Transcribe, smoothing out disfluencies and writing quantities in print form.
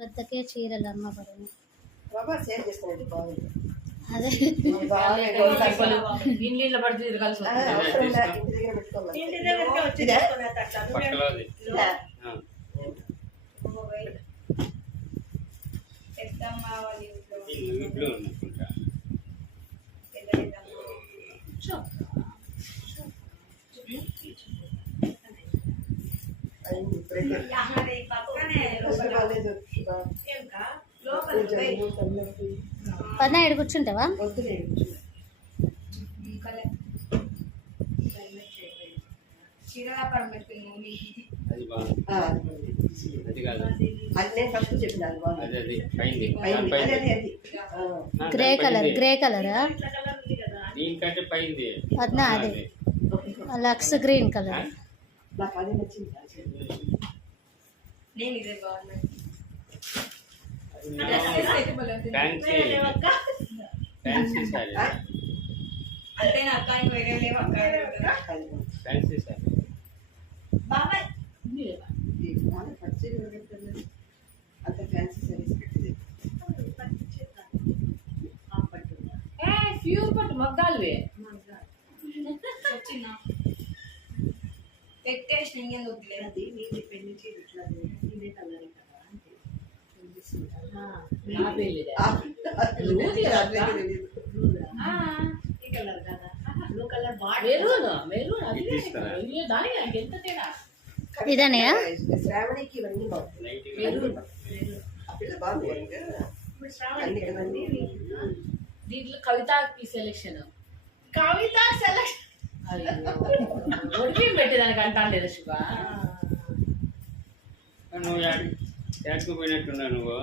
వద్దకే చీరలు అమ్మ పడని బాబా సేవ్ చేసుకోండి బాగుంది. అదే నీళ్ళ పడితే ఇది కలిసి ఇంటి దగ్గర పెట్టుకోవాలి. పద్నా ఏడు కూర్చుంటావా? గ్రే కలర్ గ్రే కలరా పద్నా? అదే లక్స్ గ్రీన్ కలర్. నాకు అది నచ్చింది. అంటే అక్క వేరే లేవు అక్క బాబాయ్ అంత ఫ్యాన్సీ సారీస్ పెట్టింది. ప్యూర్ పట్టు మగ్గాలువే వచ్చిన పెట్టేసిన ఇంకేం వద్దులేదు. అది నీది పెళ్లి ఇట్లా ఇదే కలర్ కదా అంటే నా పెళ్ళి ఈ కలర్ కదా బ్లూ కలర్ మెరూన్ అది దాని ఎంత తేడా. ఇదనయా శ్రావణికి ఇవన్నీ బాగుంది. పిల్ల బాగుంది అన్ని కదండి. దీంట్లో కవితకి సెలెక్షన్ ఒడిపి పెట్టేదానికి అంటాను శుభ. నువ్వు పోయినట్టున్నా నువ్వు